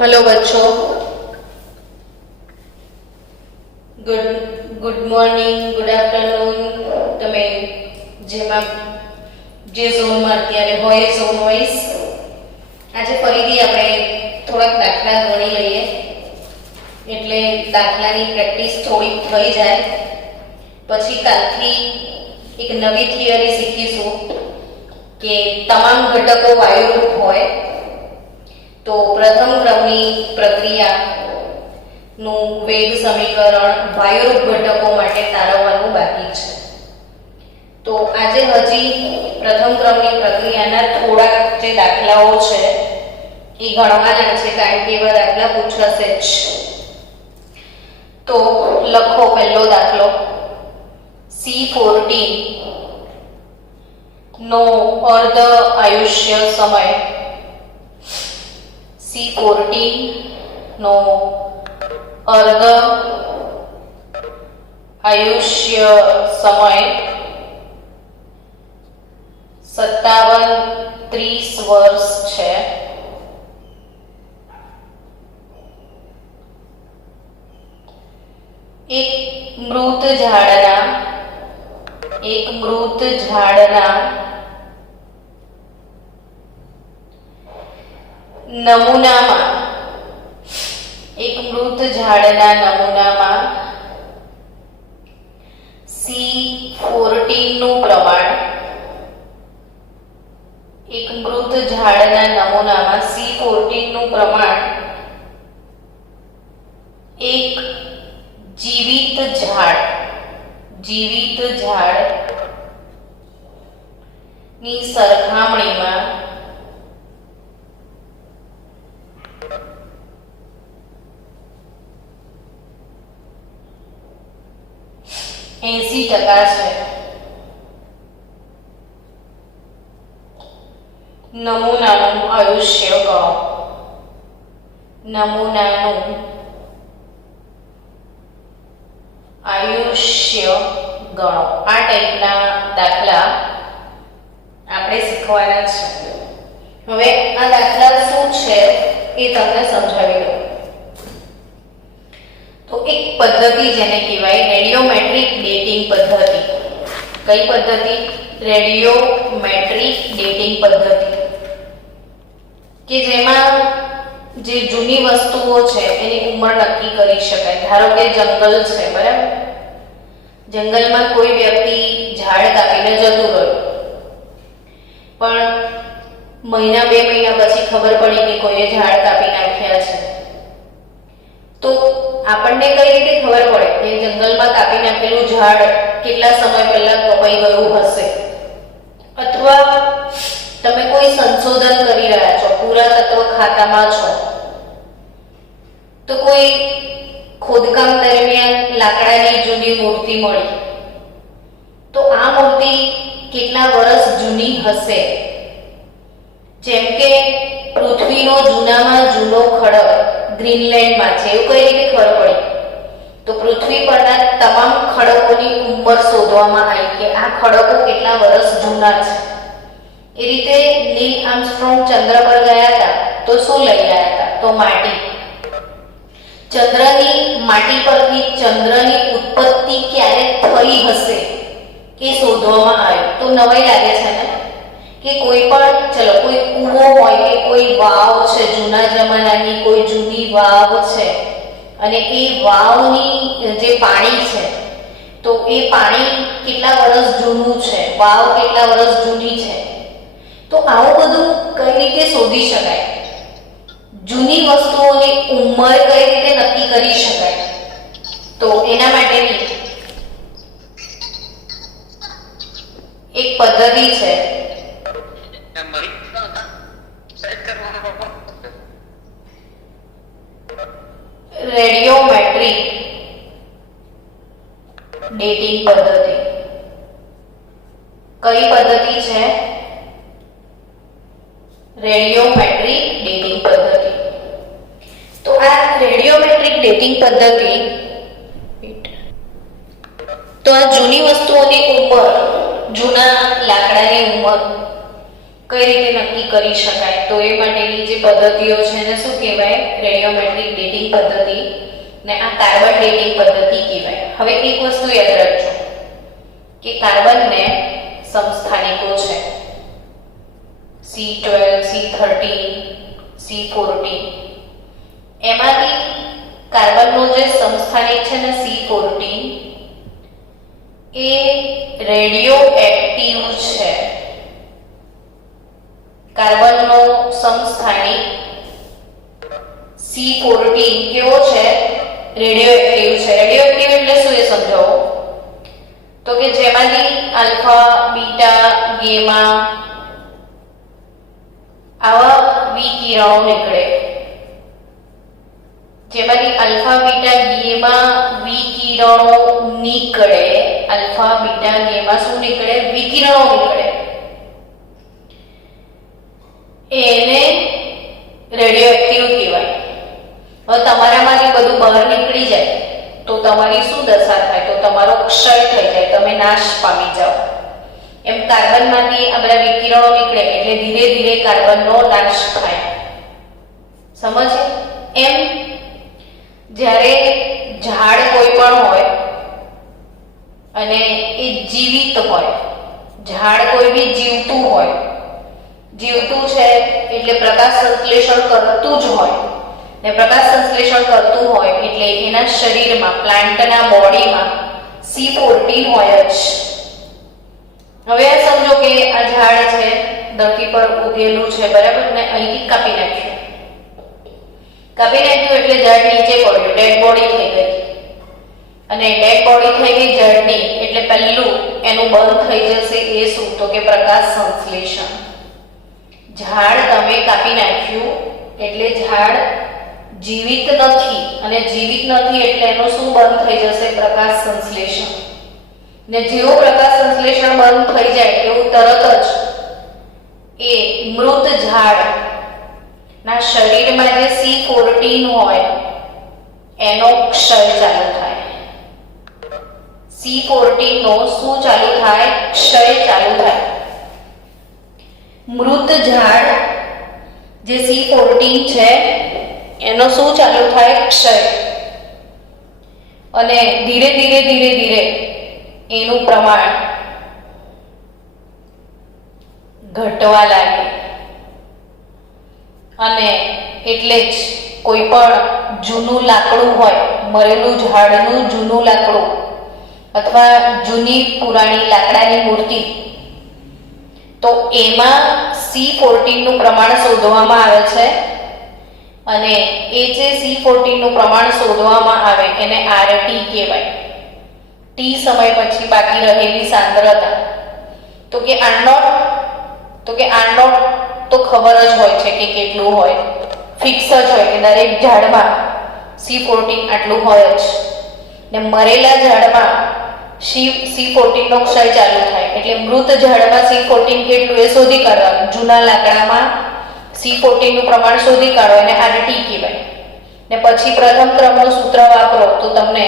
Hello बच्चों, good morning, good afternoon. તમે જેમાં જે ઝોનમાં અત્યારે હોય ઝોન વાઇઝ આજે ફરીથી આપણે થોડાક દાખલા ગણી લઈએ એટલે દાખલાની પ્રેક્ટિસ થોડી થઈ જાય। પછી કાલથી એક નવી થિયરી શીખીશું કે તમામ ઘટકો વાયુરૂપ હોય તો પ્રથમ ક્રમની પ્રક્રિયાનું વેગ સમીકરણ વાયુરૂપ ઘટકો માટે તારવવાનું બાકી છે। તો આજે હજી પ્રથમ ક્રમની પ્રક્રિયાના થોડા જે દાખલાઓ છે એ ગણવાના છે, કારણ કે એવા દાખલા પૂછાશે જ। તો લખો પહેલો દાખલો, C14 નો અર્ધ આયુષ્ય સમય। C14 નો અર્ધ આયુષ્ય સમય 57-30 વર્ષ છે। એક મૃત ઝાડના નમૂનામાં C14 નું પ્રમાણ એક જીવિત ઝાડ ની સરખામણીમાં 80% છે। નમૂનાનું આયુષ્ય ગણો। આ ટાઈપના દાખલા આપણે શીખવાના છે। હવે આ દાખલા શું છે એ તમને સમજાવી દઉં। તો એક પદ્ધતિ જેને કહેવાય રેડિયોમેટ્રિક ડેટિંગ પદ્ધતિ। કઈ પદ્ધતિ? રેડિયોમેટ્રિક ડેટિંગ પદ્ધતિ, કે જેમાં જે જૂની વસ્તુઓ છે એની ઉંમર નક્કી કરી શકાય। ધારો કે જંગલ છે, બરાબર? જંગલમાં કોઈ વ્યક્તિ ઝાડ કાપીને જતું રહ્યું, પણ મહિના 2 મહિના પછી ખબર પડી કે કોઈએ ઝાડ કાપી નાખ્યા છે, તો આપણને કઈ રીતે ખબર પડે કે જંગલમાં કાપી નાખેલું ઝાડ કેટલા સમય પહેલા કપાઈ ગયું હશે? અથવા તમે કોઈ સંશોધન કરી રહ્યા છો, પુરાતત્વ ખાતામાં છો, તો કોઈ ખોદકામ દરમિયાન લાકડાની જૂની મૂર્તિ મળી, તો આ મૂર્તિ કેટલા વર્ષ જૂની હશે? જેમ કે પૃથ્વીનો જૂનામાં જૂનો ખડક ગ્રીનલેન્ડમાં છે, એવું કઈ રીતે ખબર પડી? તો પૃથ્વી પરના તમામ ખડકોની ઉંમર શોધવામાં આવી કે આ ખડકો કેટલા વર્ષ જૂના છે। એ રીતે નીલ આર્મસ્ટ્રોંગ ચંદ્ર પર ગયા હતા તો શું લઈ આવ્યા હતા? તો માટી। ચંદ્રની માટી પરથી ચંદ્રની ઉત્પત્તિ ક્યારે થઈ હશે એ શોધવામાં આવ્યું। તો નવાઈ લાગે છે ને કે કોઈ પણ કોઈ કૂવો હોય કે કોઈ વાવ છે, જૂના જમાનાની કોઈ જૂની વાવ છે, અને એ વાવની જે પાણી છે તો એ પાણી કેટલા વર્ષ જૂનું છે, વાવ કેટલા વર્ષ જૂની છે, તો આવું બધું કઈ રીતે શોધી શકાય? જૂની વસ્તુઓની ઉંમર કઈ રીતે નક્કી કરી શકાય? તો એના માટેની એક પદ્ધતિ છે રેડિયોમેટ્રિક ડેટિંગ પદ્ધતિ। કઈ પદ્ધતિ છે? રેડિયોમેટ્રિક ડેટિંગ પદ્ધતિ। તો આ રેડિયોમેટ્રિક ડેટિંગ પદ્ધતિ તો આ જૂની વસ્તુઓની ઉંમર, જૂના લાકડાની ઉંમર કઈ રીતે નક્કી કરી શકાય? તો એ માટેની જે પદ્ધતિઓ છે એને શું કહેવાય? રેડિયોમેટ્રિક ડેટિંગ પદ્ધતિ ને આ કાર્બન ડેટિંગ પદ્ધતિ કહેવાય. હવે એક વસ્તુ યાદ રાખજો કે કાર્બનને સમસ્થાનિકો છે C12, C13, C14. એમાંથી કાર્બનનો જે સમસ્થાનિક છે ને C14 એ રેડિયો એક્ટિવ છે. કાર્બનનો સમસ્થાનિક C14 કેવો છે? રેડિયો એક્ટિવ છે. રેડિયો એક્ટિવ એટલે શું એ સમજાવો. તો કે જેમાંથી આલ્ફા, બીટા, ગેમા આવા વિકિરણો નીકળે. જેમાંથી આલ્ફા, બીટા, ગેમા વિકિરણો નીકળે. આલ્ફા, બીટા, ગેમા શું નીકળે? વિકિરણો નીકળે. એને રેડિયો એક્ટિવ કહેવાય. હવે તમારામાંથી બધું બહાર નીકળી જાય તો તમારી શું દશા થાય? તો તમારો ક્ષય થઈ જાય, તમે નાશ પામી જાઓ. એમ કાર્બનમાંથી આ બધા વિકિરણો નીકળે એટલે ધીરે ધીરે કાર્બનનો નાશ થાય. સમજ? એમ જ્યારે ઝાડ કોઈ પણ હોય અને એ જીવિત હોય, ઝાડ કોઈ બી જીવતું હોય, જીવતું છે એટલે પ્રકાશ સંશ્લેષણ કરતું જ હોય ને પ્રકાશ સંશ્લેષણ કરતું હોય એટલે એના શરીરમાં, પ્લાન્ટના બોડીમાં C14 હોય જ. હવે આ સમજો કે આ ઝાડ છે ધરતી પર ઉગેલું છે, બરાબર, ને અહીંથી કાપી નાખ્યું એટલે ઝાડ નીચે પડ્યું, ડેડ બોડી થઈ ગઈ. અને ડેડ બોડી થઈ ગઈ ઝાડની એટલે પહેલું એનું બંધ થઈ જશે એ શું? તો કે પ્રકાશ સંશ્લેષણ. ઝાડ તમે કાપી નાખ્યું એટલે ઝાડ જીવિત નથી, અને જીવિત નથી એટલે એનું શું બંધ થઈ જશે? પ્રકાશ સંશ્લેષણ. ને જેવો પ્રકાશ સંશ્લેષણ બંધ થઈ જાય એવું તરત જ એ મૃત ઝાડ ના શરીરમાં જે C14 હોય એનો ક્ષય ચાલુ થાય. C14 નો શું ચાલુ થાય? ક્ષય ચાલુ થાય. મૃત ઝાડ જે C14 છે એનો શું ચાલુ થાય? ક્ષય. અને ધીરે ધીરે ધીરે ધીરે એનું પ્રમાણ ઘટવા લાગે. અને એટલે જ કોઈ પણ જૂનું લાકડું હોય, મરેલું ઝાડનું જૂનું લાકડું અથવા જૂની પુરાણી લાકડાની મૂર્તિ, તો એમાં C14 નું પ્રમાણ શોધવામાં આવે છે. અને એ જે C14 નું પ્રમાણ શોધવામાં આવે એને RT કહેવાય. T સમય પછી બાકી રહેલી સાંદ્રતા. તો કે R0 તો ખબર જ હોય છે કે કેટલું હોય, ફિક્સ જ હોય કે દરેક ઝાડમાં C14 આટલું હોય જ. ને મરેલા ઝાડમાં C14 નો ક્ષય ચાલુ થાય એટલે મૃત ઝાડમાં C14 કેટલું એ શોધી કાઢવાનું. જૂના લાકડામાં C14 નું પ્રમાણ શોધી કાઢો એને RT કહેવાય. ને પછી પ્રથમ ક્રમનું સૂત્ર વાપરો તો તમને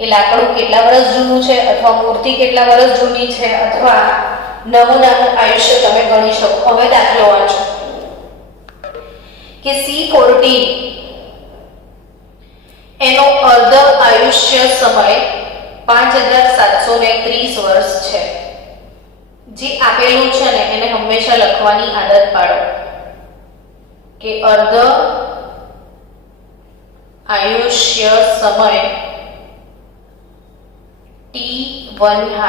એ લાકડું કેટલા વર્ષ જૂનું છે અથવા મૂર્તિ કેટલા વર્ષ જૂની છે અથવા નમૂનાનું આયુષ્ય તમે ગણી શકો. હવે દાખલો વાંચો કે C14 એનો અર્ધ આયુષ્ય સમય 5730 વર્ષ છે. જે આપેલું છે ને એને હંમેશા લખવાની આદત પાડો કે અર્ધ આયુષ્ય સમય T1/2.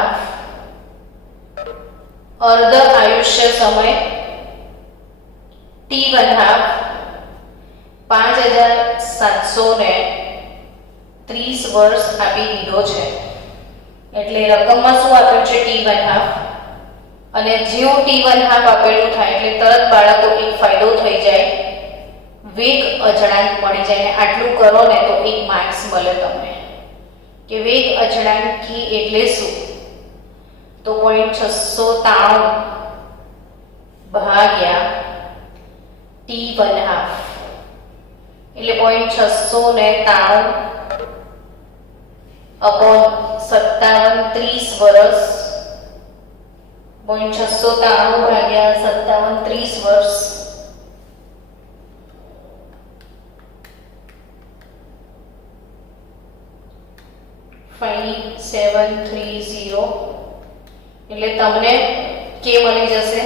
અર્ધ આયુષ્ય સમય T1/2 5730 વર્ષ આપી દીધો છે. એટલે રકમમાં શું આપ્યું છે? T1/2. અને જેવું T1/2 આપેલું થાય એટલે તરત બાળકો એક ફાયદો થઈ જાય, વેગ અચળાંક મળી જાય. ને આટલું કરો ને તો 1 માર્ક્સ મળે તમને કે વેગ અચળાંક એટલે શું? તો 0.693 ભાગ્યા T1/2 એટલે 0.693 upon 5730 વર્ષ 693 ભાગ્યા 57 30 વર્ષ 5730 એટલે તમને કે મળી જશે.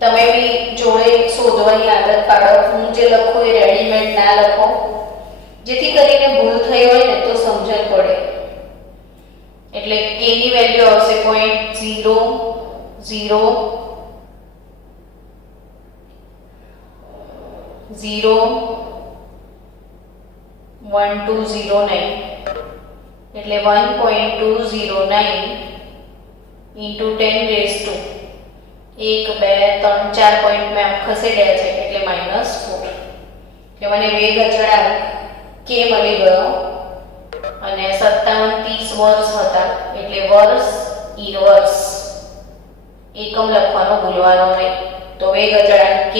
તમે બી જોડે શોધવાની આદત પાડો. હું જે લખું એ રેડીમેડ ના લખો, જેથી કરીને ભૂલ થઈ હોય ને તો સમજણ પડે. એટલે k ની વેલ્યુ આવશે 0.001209 એટલે 1.209 into 10 raised to 1 2 3 4 પોઈન્ટ મેં ખસેડ્યા છે એટલે -4. એટલે મને વેગ અચળાંક k મળી ગયો અને 5730 વર્ષ હતા એટલે વર્ષ ઇનવર્સ એકમ લખવાનો ભૂલવાનો નહીં. તો વેગ અચળાંક k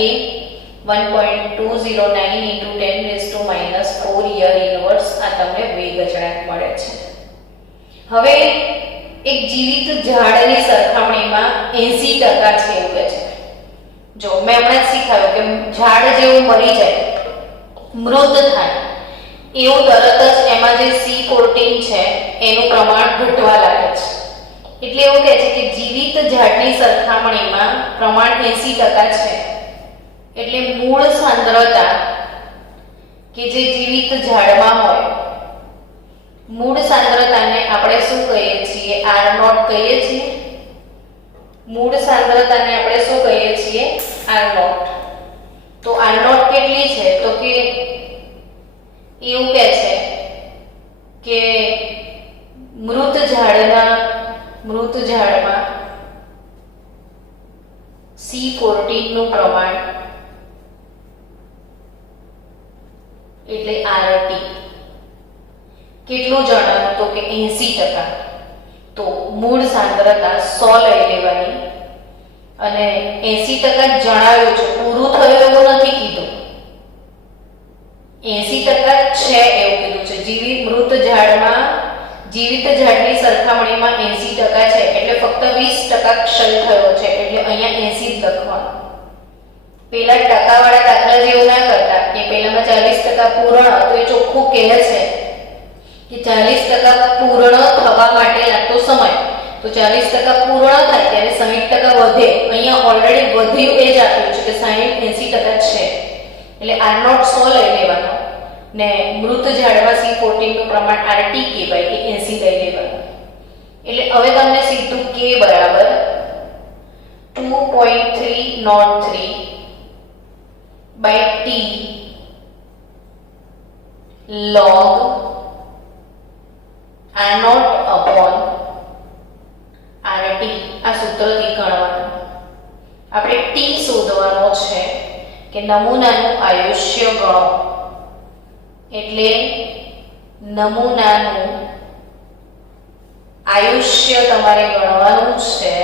1.209 into 10 raised to -4 year inverse આ તમને વેગ અચળાંક મળે છે. હવે એક જીવિત ઝાડની સરખામણીમાં 80% છે એવું કહે છે. જો મેં હમણાં જ શીખવ્યું કે ઝાડ જેવું મરી જાય, મૃત થાય, એવું તરત જ એમાં જે C14 છે એનું પ્રમાણ ઘટવા લાગે છે. એટલે એવું કહે છે કે જીવિત ઝાડની સરખામણીમાં પ્રમાણ 80% છે. એટલે મૂળ સાંદ્રતા કે જે જીવિત ઝાડમાં હોય, મૂળ સાંદ્રતાને આપણે શું કહીએ છીએ? R0 કહીએ છીએ. મૂળ સાંદ્રતાને આપણે શું કહીએ છીએ? R0. તો R0 કેટલી છે? તો કે એવું કહે છે કે મૃત ઝાડમાં C14 નું પ્રમાણ એટલે RT કેટલું જણાવ્યું? તો કે 80%. તો મૂળ સાંદ્રતા 100 લઈ લેવાની અને 80% જણાવ્યું છે, પૂરું થયું એવું નથી કીધું. 80% છે એવું કીધું છે. જીવિત ઝાડની સરખામણીમાં 80% છે એટલે ફક્ત 20% ક્ષય થયો છે એટલે અહીંયા 80 જ લખવાનું. પેલા ટકાવાળા દાખલા જેવું ના કરતા કે પેલામાં 40% પૂર્ણ, તો એ ચોખ્ખું કહે છે કે 40% પૂર્ણ થવા માટે લાગતો સમય, તો 40% પૂર્ણ થાય ત્યારે 60% વધે. અહીંયા ઓલરેડી વધ્યું એ જ આપ્યું છે કે 60-80% છે એટલે R0 100 લઈ લેવાનો ને મૃત ઝાડમાં C14 નું પ્રમાણ RT કહેવાય એ 80 લઈ લેવાનું. એટલે હવે તમને સીધું k બરાબર 2.303 by t log R0 upon RT આ સૂત્રથી ગણવાનું. આપણે t શોધવાનો છે કે નમૂનાનું આયુષ્ય ગણો. એટલે નમૂનાનું આયુષ્ય તમારે ગણવાનું છે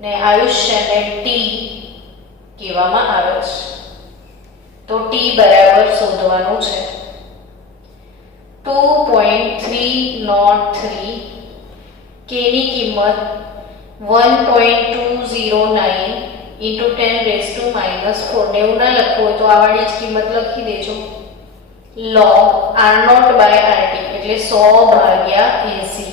ને આયુષ્યને t કહેવામાં આવે છે. તો t બરાબર શોધવાનું છે 2.303 k ની કિંમત 1.209 into 10 raised to -4. એવું ના લખવું હોય તો આ વાળી જ કિંમત લખી દેજો. log R0 by RT એટલે 100/80.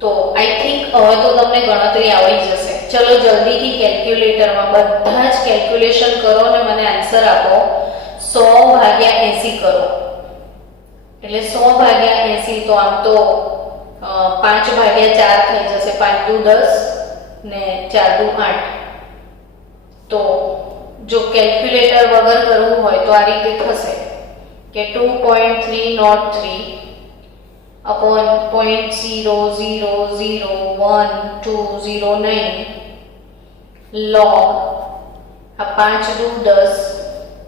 તો આઈ થિંક હવે તો તમને ગણતરી આવડી જશે. ચલો જલ્દીથી કેલ્ક્યુલેટરમાં બધા જ કેલ્ક્યુલેશન કરો અને મને આન્સર આપો. 100/80 કરો એટલે 100/80 તો આમ તો 5/4 થઈ જશે. 5 દુ 10 ને 4 દુ 8. તો જો કેલ્ક્યુલેટર વગર કરવું હોય તો આ રીતે થશે કે 2.303 upon 0.001209 log આ 5 દુ 10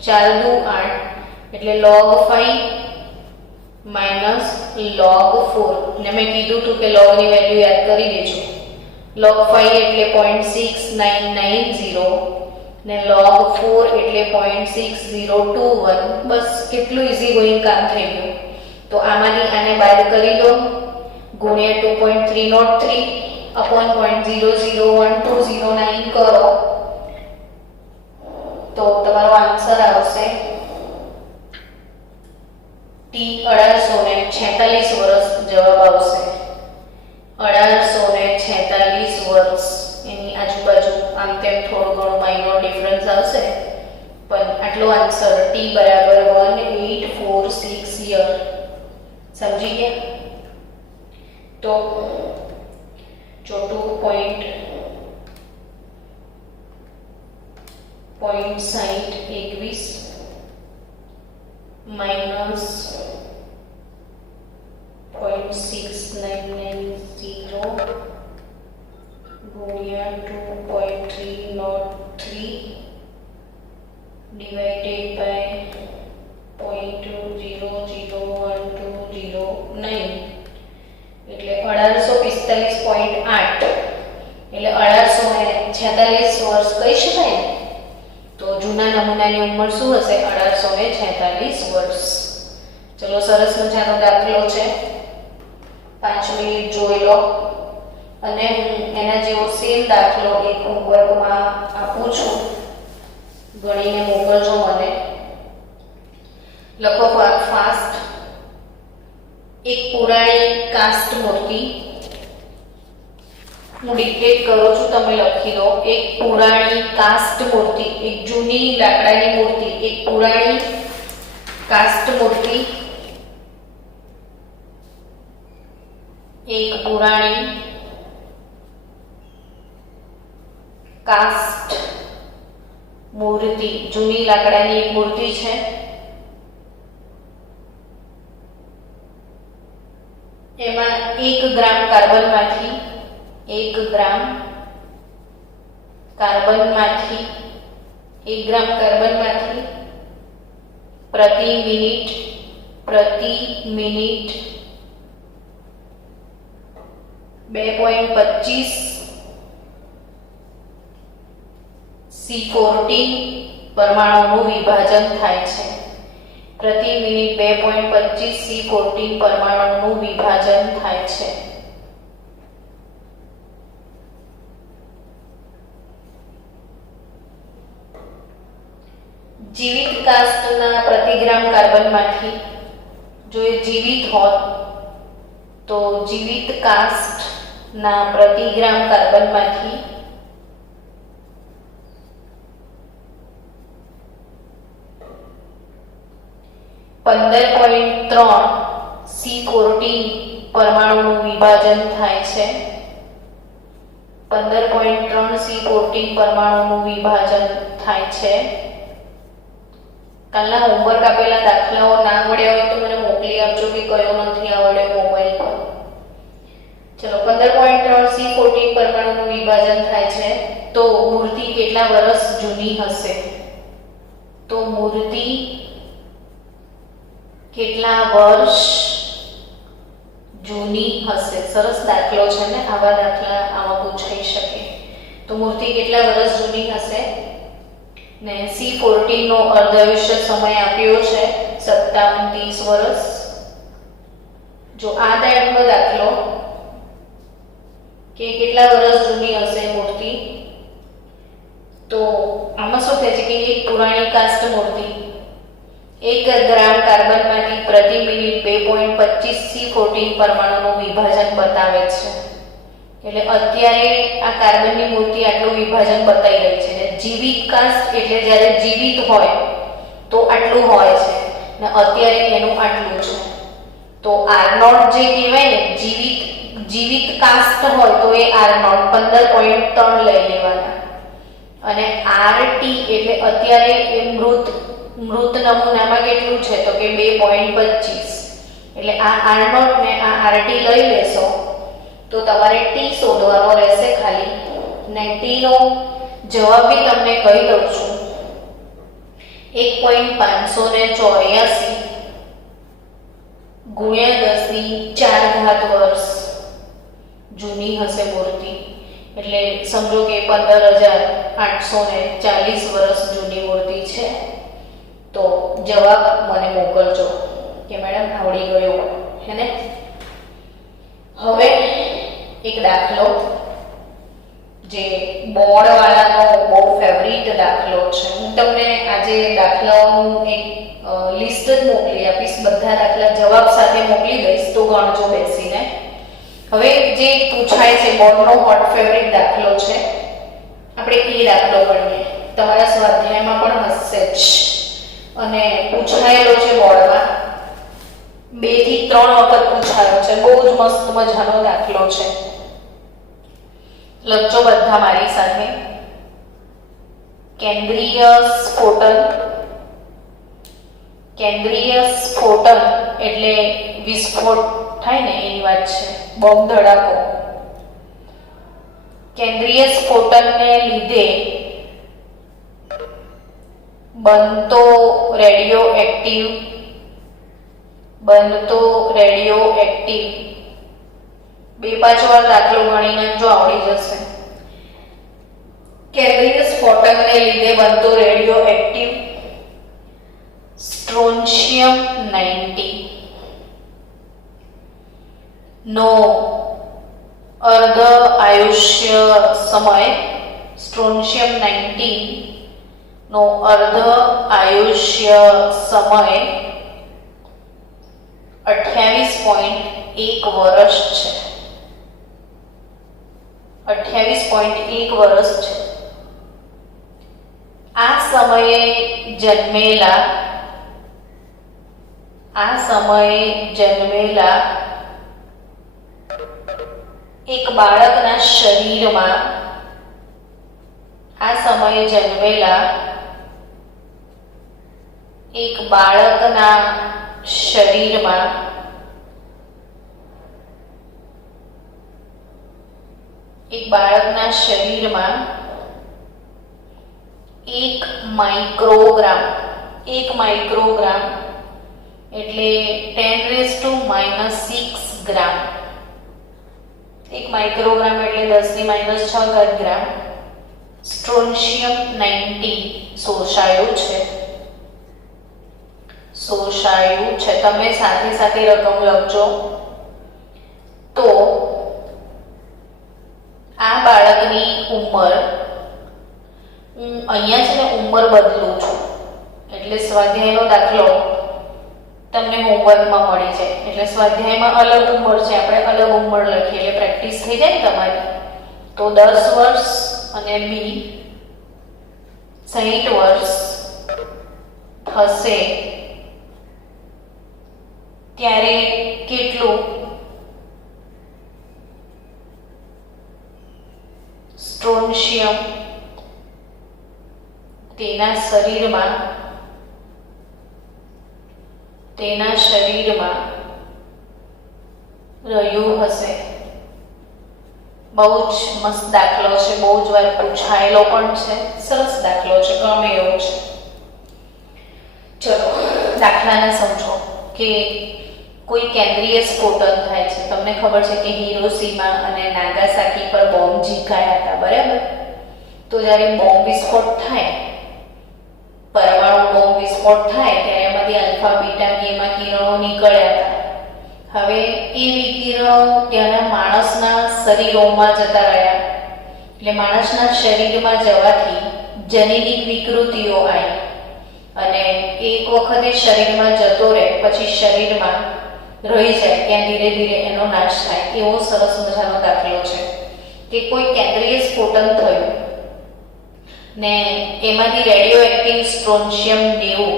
4 દુ 8 એટલે log 5 minus log 4 ને મેં કીધું હતું કે log ની વેલ્યુ યાદ કરી દેજો. log 5 એટલે 0.6990 ને log 4 એટલે 0.6021. બસ કેટલું ઈઝી ગોઈંગ કામ થઈ ગયું. તો આમાંથી આને બાદ કરી દો ગુણ્યા 2.303 अपॉन 0.001209 करो तो તમારો આન્સર આવશે ટી 1846 વર્ષ જવાબ આવશે 1846 વર્ષ એની આજુબાજુ આમ તેમ થોડો ઘણો માઇનોર ડિફરન્સ આવશે પણ આટલો આન્સર ટી બરાબર 1846 યર સમજી ગયા તો ચોટું પોઈન્ટ 0.6021 માઇનસ 0.6990 ગુણ્યા 2.303 divided by 0.001209 એટલે 1845.8 એટલે 1846 વર્ષ કહી શકાય ને તો જૂના નમૂનાની ઉંમર શું હશે 1846 વર્ષ ચલો સરસ મજાનો દાખલો છે 5 મિનિટ જોઈ લો અને હું એના જેવો સેમ દાખલો એક હોમવર્કમાં આપું છું ગણીને મોકલજો મને લખો ફાસ્ટ એક પુરાણી કાસ્ટ મૂર્તિ હું ડિક્ટેટ કરું છું તમે લખી દો એક પુરાણી કાસ્ટ મૂર્તિ એક જૂની લાકડાની મૂર્તિ એક પુરાણી કાસ્ટ મૂર્તિ એક પુરાણી કાસ્ટ મૂર્તિ જૂની લાકડાની એક મૂર્તિ છે એમાં 1 ગ્રામ કાર્બનમાંથી 1 ગ્રામ કાર્બનમાંથી પ્રતિ મિનિટ 2.25 C14 પરમાણુનું વિભાજન થાય છે પ્રતિ મિનિટ 2.25 C14 પરમાણુનું વિભાજન થાય છે જીવિત કાસ્ટના પ્રતિ ગ્રામ કાર્બનમાંથી જો એ જીવિત હોત તો જીવિત કાસ્ટના પ્રતિ ગ્રામ કાર્બનમાંથી 15.3 C14 પરમાણુનું વિભાજન થાય છે 15.3 C14 પરમાણુનું વિભાજન થાય છે કાલના હોમવર્ક આપેલા દાખલાઓ ના આવડ્યા હોય તો મને મોકલી આપજો કે કયો નથી આવડ્યો મોબાઈલ પર ચલો 15.3 C14 પરમાણુનું વિભાજન થાય છે તો મૂર્તિ કેટલા વર્ષ જૂની હશે તો મૂર્તિ કેટલા વર્ષ જૂની હશે સરસ દાખલો છે ને આવા દાખલા આવા પૂછાઈ શકે તો મૂર્તિ કેટલા વર્ષ જૂની હશે ને C14 નો અર્ધાયુષ્ય સમય આપ્યો છે 57-30 વર્ષ જો આ ટાઈપનો દાખલો કે કેટલા વર્ષ જૂની હશે મૂર્તિ તો આમાં શું થાય છે કે એક પુરાણી કાસ્ટ મૂર્તિ 1 ગ્રામ કાર્બનમાંથી પ્રતિ મિનિટ 2.25 C14 પરમાણુનું વિભાજન બતાવે છે એટલે અત્યારે આ કાર્બનની મૂર્તિ આટલું વિભાજન બતાવી રહી છે જીવિત કાસ્ટ એટલે જ્યારે જીવિત હોય તો આટલું હોય છે ને અત્યારે એનું આટલું છે તો R0 જે કહેવાય ને જીવિત કાસ્ટ હોય તો એ R0 15.3 લઈ લેવાના અને RT એટલે અત્યારે એ મૃત નમૂનામાં કેટલું છે તો કે 2.25 એટલે આ R0 ને આ RT લઈ લેશો તો તમારે T શોધવાનો રહેશે ખાલી ને T નો જવાબ બી તમને કહી દઉં છું 1.584 ગુણ્યા 10⁴ વર્ષ જૂની હશે મૂર્તિ એટલે સમજો કે 15,840 વર્ષ જૂની મૂર્તિ છે તો જવાબ મને મોકલજો કે મેડમ આવડી ગયો હે ને હવે એક દાખલો જે બોર્ડવાળાનો બહુ ફેવરિટ દાખલો છે. હું તમને આજે દાખલાઓનું એક લિસ્ટ જ મોકલી આપીશ, બધા દાખલા જવાબ સાથે મોકલી દઈશ, તો ગણજો બેસીને. હવે જે પૂછાય છે બોર્ડનો હોટ ફેવરિટ દાખલો છે, આપણે એ દાખલો ગણીએ. તમારા સ્વાધ્યાયમાં પણ હશે જ અને પૂછાયેલો છે બોર્ડમાં, 2 થી 3 વખત પૂછાયો છે. બહુ જ મસ્ત મજાનો દાખલો છે. લખજો બધા મારી સાથે. કેન્દ્રીય સ્ફોટન. કેન્દ્રીય સ્ફોટન એટલે વિસ્ફોટ થાય ને એની વાત છે, બોમ્બ ધડાકો. કેન્દ્રીય સ્ફોટનને લીધે બનતો રેડિયો એક્ટિવ 2-5 વાર દાખલો ગણીને જો આવડી જશે. કેન્દ્રીય સ્ફોટનને લીધે બનતો રેડિયો એક્ટિવ સ્ટ્રોન્શિયમ 90 નો અર્ધ આયુષ્ય સમય, સ્ટ્રોન્શિયમ 90 નો અર્ધ આયુષ્ય સમય 28.1 વર્ષ છે. 28.1 વર્ષ છે. આ સમયે જન્મેલા એક બાળકના શરીરમાં એક માઇક્રોગ્રામ 1 માઇક્રોગ્રામ એટલે 10⁻⁻6 ગ્રામ. 1 માઇક્રોગ્રામ એટલે 10⁻⁻6 ગ્રામ સ્ટ્રોન્શિયમ 90 શોષાયું છે. તમે સાથે સાથે રકમ લખજો. તો આ બાળકની ઉંમર, હું અહીંયા છે ને ઉંમર બદલું છું એટલે સ્વાધ્યાયનો દાખલો તમને હોમવર્કમાં મળી જાય. એટલે સ્વાધ્યાયમાં અલગ ઉંમર છે, આપણે અલગ ઉંમર લખીએ એટલે પ્રેક્ટિસ થઈ જાય ને તમારી. તો 10 વર્ષ અને બી 60 વર્ષ થશે ત્યારે કેટલું સ્ટ્રોન્શિયમ તેના શરીરમાં રહ્યું હશે. બહુ જ મસ્ત દાખલો છે, બહુ જ વાર પૂછાયેલો પણ છે, સરસ દાખલો છે, ગમે એવો છે. ચલો દાખલાને સમજો કે કોઈ કેન્દ્રીય સ્ફોટન થાય છે. તમને ખબર છે કે હિરોશીમા અને નાગાસાકી પર બોમ્બ ઝીકાયા હતા, બરાબર? તો જ્યારે બોમ્બ વિસ્ફોટ થાય, પરમાણુ બોમ્બ વિસ્ફોટ થાય, ત્યારે એમાંથી આલ્ફા, બીટા, ગેમા કિરણો નીકળ્યા હતા. હવે એ વિકિરણો ત્યાંના માણસના શરીરોમાં જતા રહ્યા. એટલે માણસના શરીરમાં જવાથી જનીનિક વિકૃતિઓ આવી અને એક વખતે શરીરમાં જતો રહે પછી શરીરમાં રહી જાય, ત્યાં ધીરે ધીરે એનો નાશ થાય. એવો સરસ મજાનો દાખલો છે કે કોઈ કેન્દ્રીય સ્ફોટન થયું ને એમાંથી રેડિયો એક્ટિવ સ્ટ્રોન્શિયમ 90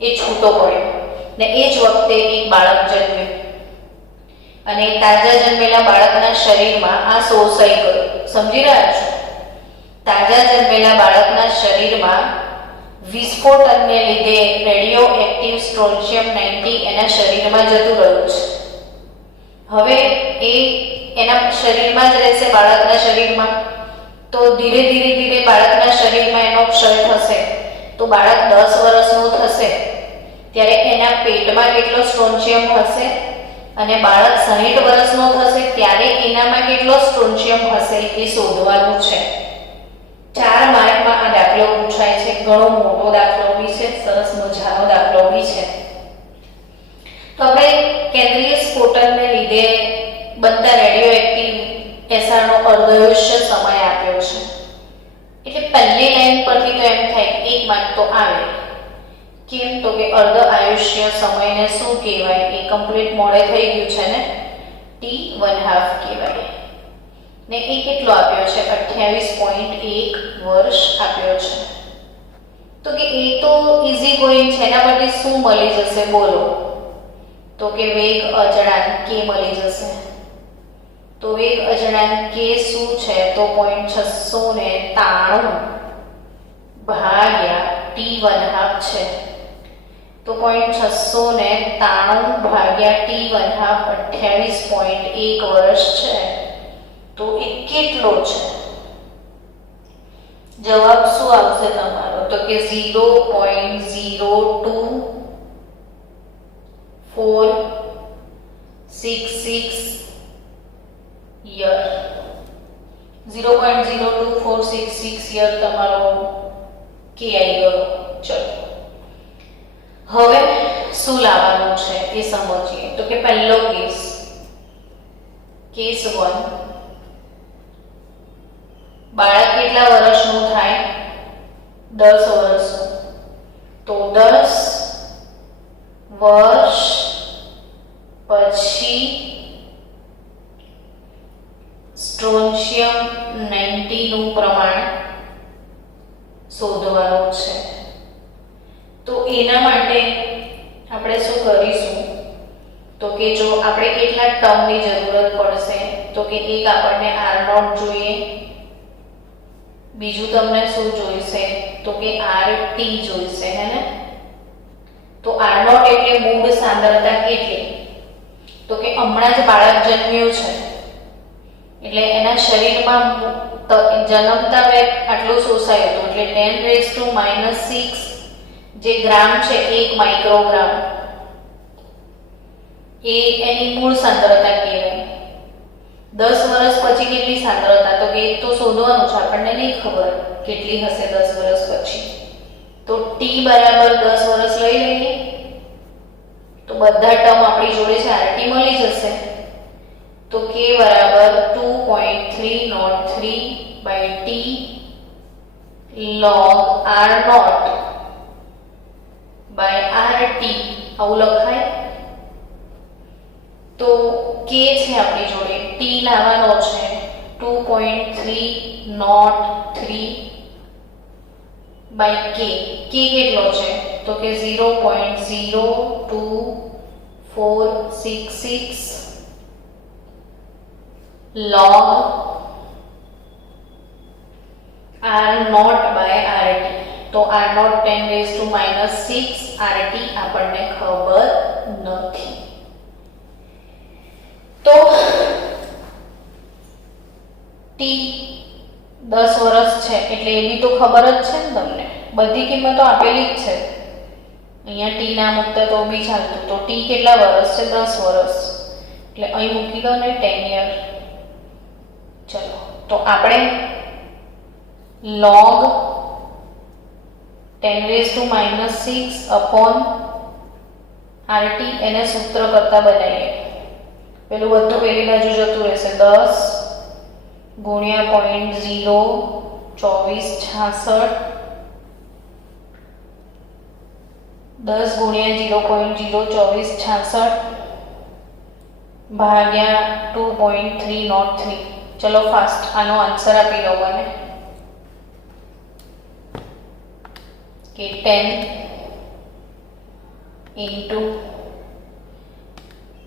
એ છૂટો પડ્યો ને એ જ વખતે એક બાળક જન્મ્યું અને તાજા જન્મેલા બાળકના શરીરમાં આ શોષાઈ ગયું. સમજી રહ્યા છો? તાજા જન્મેલા બાળકના શરીરમાં વિસ્ફોટનને લીધે રેડિયો એક્ટિવ સ્ટ્રોન્શિયમ 90 એના શરીરમાં જતું રહ્યું છે. હવે એ એના શરીરમાં જ રહેશે, બાળકના શરીરમાં. તો ધીરે ધીરે બાળકના શરીરમાં એનો ક્ષય થશે. તો બાળક 10 વર્ષનું થશે ત્યારે એના પેટમાં કેટલો સ્ટ્રોન્શિયમ હશે અને બાળક 60 વર્ષનો થશે ત્યારે એનામાં કેટલો સ્ટ્રોન્શિયમ હશે એ શોધવાનું છે. 4 માર્કમાં આ દાખલો પૂછાય છે. ઘણો મોટો દાખલો બી છે, સરસ મજાનો દાખલો બી છે. તો આપણે કેન્દ્રીય સ્ફોટનને લીધે બનતા રેડિયો એક્ટિવ બેસાડનો અર્ધાયુષ્ય સમય આપ્યો છે. એટલે પહેલી લાઈન પરથી તો એમ થાય કે એક માર્ક તો આવે. કેમ? તો કે અર્ધ આયુષ્ય સમયને શું કહેવાય? એ કમ્પ્લીટ મોડે થઈ ગયું છે ને, t1/2 કહેવાય. ને એ કેટલો આપ્યો છે? 28.1 વર્ષ આપ્યો છે. તો કે એ તો ઈઝી ગોઈંગ છે, એના માટે શું મળી જશે બોલો? તો કે વેગ અચળાંક k મળી જશે. તો વેગ અચળાંક k શું છે? તો 693 ભાગ્યા t1/2 છે. તો 693 ભાગ્યા t1/2 28.1 વર્ષ છે. તો એ કેટલો છે? જવાબ શું આવશે તમારો? તો કે 0.02466 યર. 0.02466 યર તમારો કે આવી ગયો. ચલો હવે શું લાવવાનું છે એ સમજીએ. તો કે પહેલો કેસ 1, બાળક કેટલા વર્ષનું થાય? 10 વર્ષનું. તો 10 વર્ષ પછી સ્ટ્રોન્શિયમ 90 નું પ્રમાણ શોધવાનું છે. તો એના માટે આપણે શું કરીશું? તો કે જો આપણે કેટલા ટર્મની જરૂરત પડશે? તો કે એક આપણને r0 જોઈએ, બીજું તમને શું જોઈશે? તો કે rt જોઈશે, હે ને? તો r0 એટલે મૂળ સાંદ્રતા કેટલી? તો કે હમણાં જ બાળક જન્મ્યું છે એટલે એના શરીરમાં જન્મતા વેગ આટલું શોષાયું હતું, એટલે 10⁻⁶ જે ગ્રામ છે 1 માઇક્રોગ્રામ એ એની મૂળ સાંદ્રતા કહેવાય. 10 વર્ષ પછી કેટલી સાંદ્રતા? તો કે તો શોધવાનું છે, આપણને નહીં ખબર કેટલી હશે 10 વર્ષ પછી. તો t બરાબર 10 વર્ષ લઈ લઈએ તો બધા ટર્મ આપણી જોડે છે, rt મળી જશે. તો k બરાબર 2.303/t log r0/rt આવું લખાય. તો k છે આપણી જોડે, t લાવવાનો છે 2.303/k. k કેટલો છે? તો કે 0.02466 log r0/rt. તો r0 10⁻⁶ rt આપણને ખબર નથી. તો t 10 વર્ષ છે એટલે એ બી તો ખબર જ છે ને તમને, બધી કિંમતો આપેલી જ છે. અહીંયા t ના મૂકતા તો બી ચાલતું. તો t કેટલા વર્ષ છે? 10 વર્ષ. એટલે અહીં મૂકી દો ને 10 યર. ચલો તો આપણે log 10⁻⁶ rt એને સૂત્ર કરતા બનાવીએ. પેલું બધું પેલી બાજુ જતું રહેશે. 10 ગુણ્યા 0.02466 10 ગુણ્યા 0.02466 ભાગ્યા 2.303. ચલો ફાસ્ટ આનો આન્સર આપી દો મને કે 10 into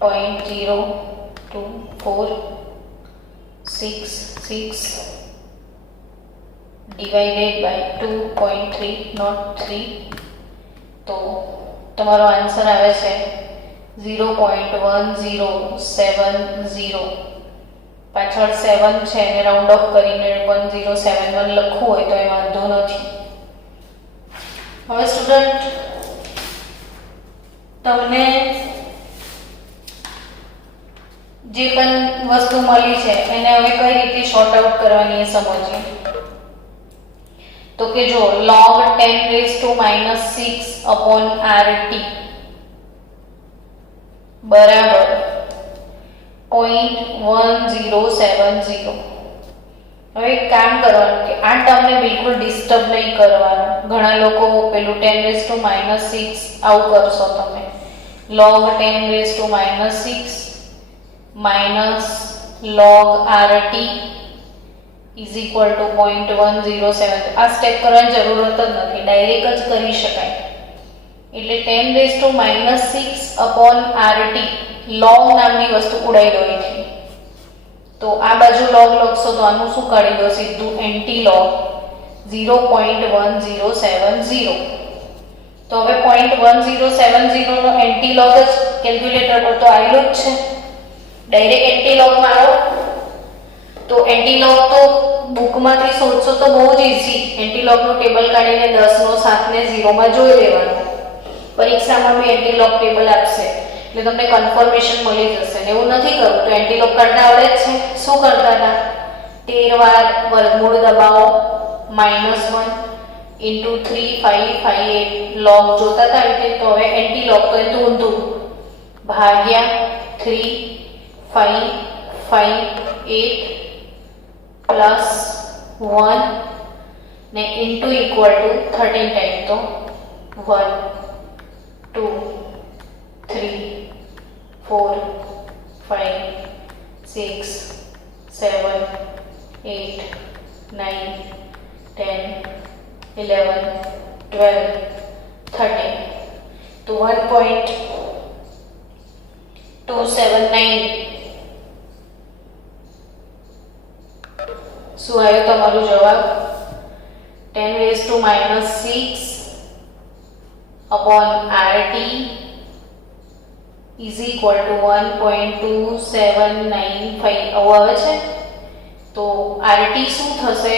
0.02466 divided by 2.303. તો તમારો આન્સર આવે છે 0.1070. પાછળ 7 છે એને રાઉન્ડ ઓફ કરીને 1071 લખવું હોય તો એ વાંધો નથી. હવે સ્ટુડન્ટ તમને જે પણ વસ્તુ મળી છે એને હવે કઈ રીતે શોર્ટ આઉટ કરવાની એ સમજીએ. તો કે જો log 10⁻⁶/rt બરાબર 0.1070. હવે એક કામ કરવાનું કે આ ટર્મને બિલકુલ ડિસ્ટર્બ નહીં કરવાનું. ઘણા લોકો પેલું 10⁻⁻6 આવું કરશો તમે. log 10⁻⁻6 minus log RT is equal to 0.107. આ સ્ટેપ કરવાની જરૂરત જ નથી, ડાયરેક્ટ જ કરી શકાય. એટલે 10⁻⁻6 upon RT log નામની વસ્તુ ઉડાઈ દો અહીંથી. તો આ બાજુ log લખશો તો આનું શું કાઢી દો સીધું એન્ટી log 0.1070. તો હવે 0.1070 નો એન્ટી log જ કેલ્ક્યુલેટર પર તો આવેલું જ છે. ડાયરેક્ટ એન્ટી log મારો તો એન્ટી log તો બુકમાંથી શોધશો તો બહુ જ ઈઝી. એન્ટી log નું ટેબલ કાઢીને 10 નો 7 ને 0 માં જોઈ લેવાનું. પરીક્ષામાં બી એન્ટી log ટેબલ આપશે એટલે તમને કન્ફર્મેશન મળી જશે. ને એવું નથી કરવું તો એન્ટી log કાઢતા આવડે જ છે. શું કરતા હતા? 13 વાર વર્ગમૂળ દબાવો -1 into 3558 log જોતા હતા એટલે તો હવે એન્ટી log તો એ તો ઊંધું ભાગ્યા 3558 પ્લસ 1 ને ઇન્ટુ ઇક્વલ ટુ 13 ટાઈમ તો 1 2 3 4 5 6 7 8 9 10 11 12 13 તો 1.279 શું આવ્યો તમારો જવાબ? 10⁻⁻6 upon RT is equal to 1.2795. આવું આવે છે. તો RT શું થશે?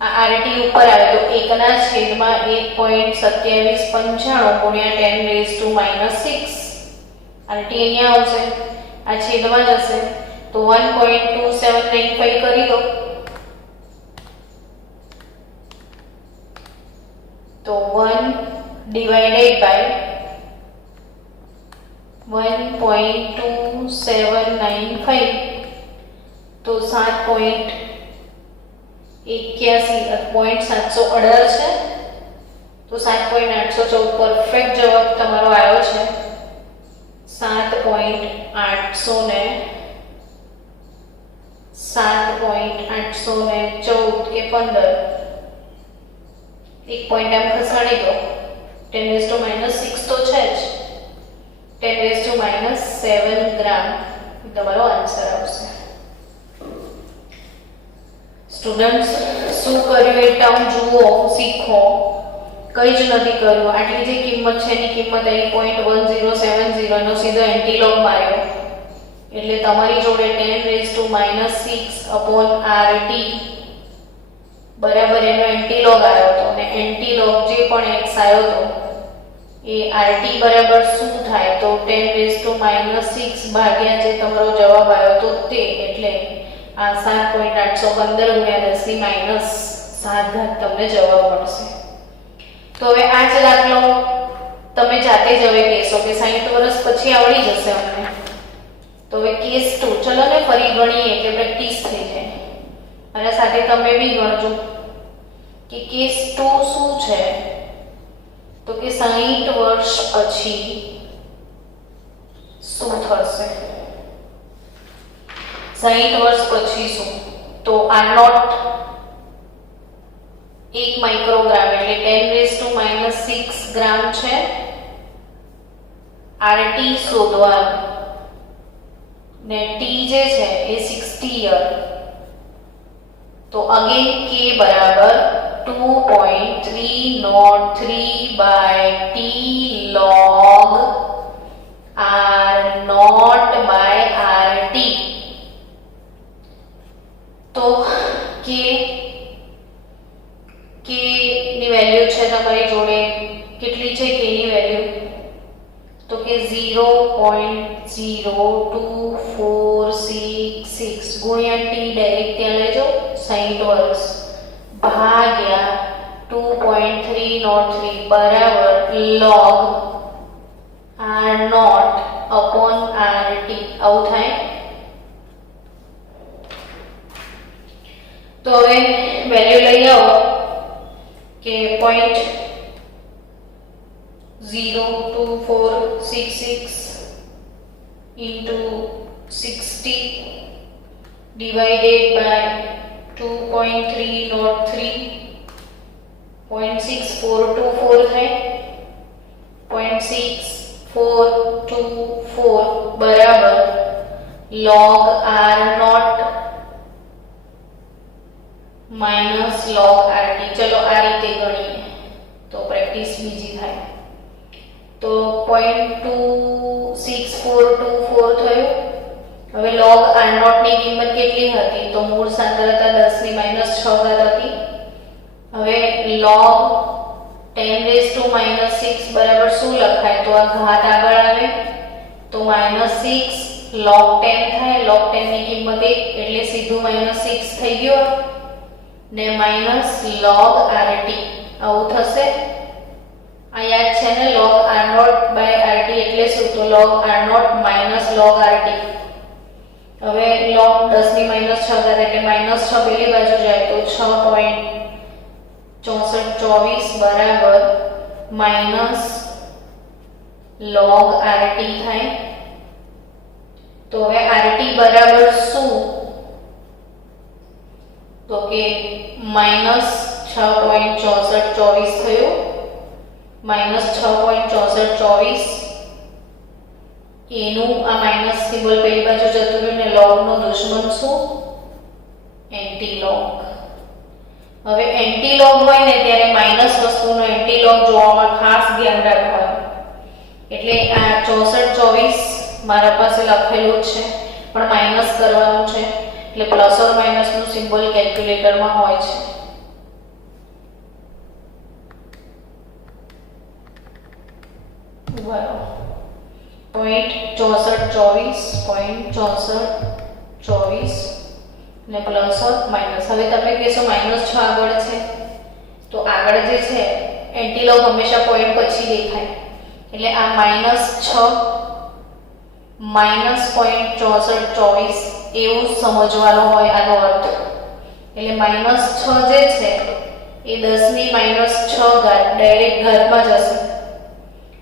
આ RT ઉપર આવે તો 1/1.2795 ગુણ્યા 10⁻⁻6. RT અહીંયા આવશે, આ છેદમાં જશે તો 1.2795 કરી દો તો 1 divided by 1.2795 તો 7.81 છે. તો 7.814 પરફેક્ટ જવાબ તમારો આવ્યો છે. 7.814 કે 15. એક પોઈન્ટ આમ ખસાડી દો. 10⁻⁻6 તો છે જ. 10⁻⁻7 ગ્રામ તમારો આન્સર આવશે. સ્ટુડન્ટ્સ શું કર્યું એ ટર્મ જુઓ, શીખો. કંઈ જ નથી કર્યું. આટલી જે કિંમત છે એની કિંમત અહીં 0.1070 નો સીધો એન્ટી log માર્યો એટલે તમારી જોડે 10⁻⁻6 upon RT બરાબર એનો એન્ટી log આવ્યો હતો. અને એન્ટી log જે પણ x આવ્યો હતો એ RT બરાબર શું થાય? તો 10⁻⁻6 ભાગ્યા જે તમારો જવાબ આવ્યો હતો તે, એટલે આ 7.815 ગુણ્યા 10⁻⁷ તમને જવાબ મળશે. તો હવે આ જ દાખલો તમે જાતે જ હવે કહેશો કે 60 વર્ષ પછી આવડી જશે અમને. તો હવે કેસ 2 ચલો ને ફરી ગણીએ એટલે પ્રેક્ટિસ થઈ જાય. મારા સાથે તમે બી ગણજો કે કેસ 2 શું છે. તો કે 60 વર્ષ પછી શું થશે? 60 વર્ષ પછી શું? તો R0 1 માઇક્રોગ્રામ એટલે 10⁻⁻6 ગ્રામ છે. RT શોધવાનું ને T જે છે એ 60 યર. તો અગેન K બરાબર 2.303 by T log R0 by RT. તો K ની વેલ્યુ છે તમારી જોડે. કેટલી છે K ની વેલ્યુ? તો કે 0.02466 ગુણ્યા T ડાયરેક્ટ ત્યાં લઈ જાઓ 60 વર્ષ ભાગ્યા 2.303 બરાબર log R0 upon RT. આવું થાય. તો હવે વેલ્યુ લઈ આવો કે 0.02466 into 60 divided by 2.303 0.6424 है 0.6424 बराबर log r not minus log rt। चलो आ रीते गणीए तो प्रेक्टिस बीजी थाय तो 0.26424 थयो। હવે log r नॉट ની કિંમત કેટલી હતી તો મૂળ સાંદ્રતા 10 ની -6 ઘાત હતી। હવે log 10⁻⁻6 બરાબર શું લખાય તો આ ઘાત આગળ આવે તો -6 log 10 થાય। log 10 ની કિંમત 1 એટલે સીધું -6 થઈ ગયો ને માઈનસ log rt આવું થશે। આ યાદ છે ને log r0 /rt એટલે શું તો log r0 minus log rt। હવે log 10 ની -6 ઘાત એટલે -6 પેલી બાજુ જાય તો 6.6424 બરાબર માઈનસ log rt થાય। તો હવે rt બરાબર શું તો કે -6.6424 થયો -6.6424 એનું આ માઈનસ સિમ્બોલ પેલી બાજુ જતું રહ્યું ને log નો દુશ્મન શું એન્ટી log। હવે એન્ટી log હોય ને ત્યારે માઈનસ વસ્તુનો એન્ટી log જોવામાં ખાસ ધ્યાન રાખવાનું। એટલે આ 6424 મારા પાસે લખેલું છે પણ માઈનસ કરવાનું છે એટલે પ્લસ ઓર માઈનસ નું સિમ્બોલ કેલ્ક્યુલેટરમાં હોય છે। બરાબર 0.6424 ને પ્લસ ઓર માઈનસ। હવે તમે કહેશો -6 આગળ છે તો આગળ જે છે એન્ટી log હંમેશા પોઈન્ટ પછી દેખાય એટલે આ -6 -0.6424 એવું સમજવાનું હોય આનો અર્થ। એટલે -6 જે છે એ 10 ની -6 ઘાત ડાયરેક્ટ ઘાતમાં જશે।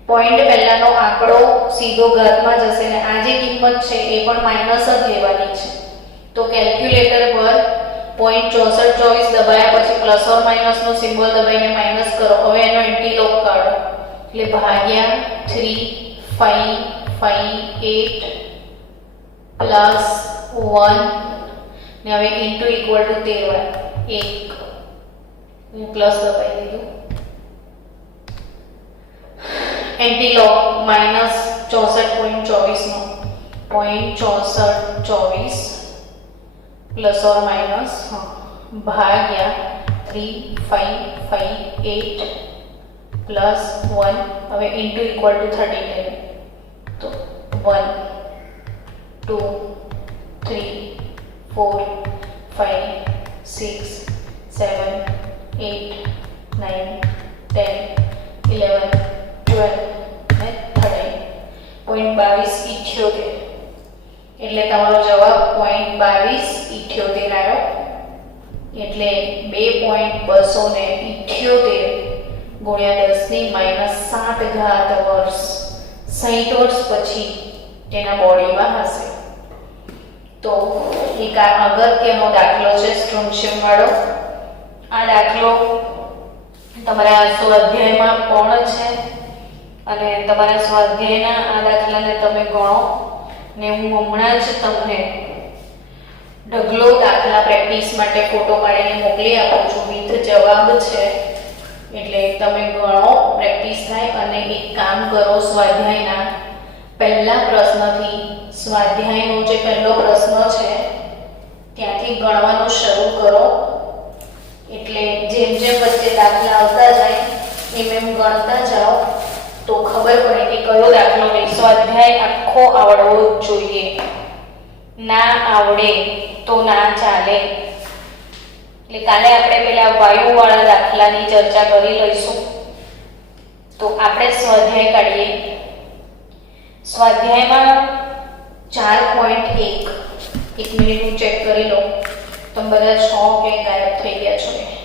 પોઈન્ટ પહેલાનો આંકડો સીધો ઘાતમાં જશે ને આ જે કિંમત છે એ પણ માઈનસ જ લેવાની છે। તો કેલ્ક્યુલેટર પર 0.6424 દબાયા પછી પ્લસ ઓર માઈનસ નો સિમ્બોલ દબાઈને માઈનસ કરો। હવે એનો એન્ટી log કાઢો એટલે ભાગ્યા 3558 પ્લસ 1 ને હવે ઇન્ટુ ઇક્વલ ટુ 13 1 પ્લસ દબાઈ દીધું एंटी लॉग -64.24 નો 0.6424 प्लस और माइनस भाग्या 3558 प्लस 1 હવે ઇન્ટુ ઇક્વલ ટુ 39 તો 1 2 3 4 5 6 7 8 9 10 11 12 ને 13 0.2278 એટલે તમારો જવાબ 0.2278 આવ્યો। એટલે 2.278 ગુણ્યા 10 ની -7 ઘાત વર્ષ 60 વર્ષ પછી તેના બોડીમાં હશે। તો એક આ અગત્યનો દાખલો છે સ્ટ્રોન્શિયમ વાળો। આ દાખલો તમારા સ્વાધ્યાયમાં પણ છે અને તમારા સ્વાધ્યાયના આ દાખલાને તમે ગણો ને હું હમણાં જ તમને ઢગલો દાખલા પ્રેક્ટિસ માટે ફોટો પાડીને મોકલી આપું છું વિથ જવાબ છે એટલે તમે ગણો પ્રેક્ટિસ થાય। અને એક કામ કરો સ્વાધ્યાયના પહેલા પ્રશ્નથી સ્વાધ્યાયનો જે પહેલો પ્રશ્ન છે ત્યાંથી ગણવાનું શરૂ કરો એટલે જેમ જેમ વચ્ચે દાખલા આવતા જાય એમ એમ ગણતા જાઓ તો ખબર પડે કે કયો દાખલો નહીં। સ્વાધ્યાય આખો આવડવો જ જોઈએ, ના આવડે તો ના ચાલે। એટલે કાલે આપણે પેલા વાયુવાળા દાખલાની ચર્ચા કરી લઈશું। તો આપણે સ્વાધ્યાય કાઢીએ। સ્વાધ્યાયમાં 4.1 એક મિનિટ હું ચેક કરી લઉં તમે બધા છો કે ગાયબ થઈ ગયા છો?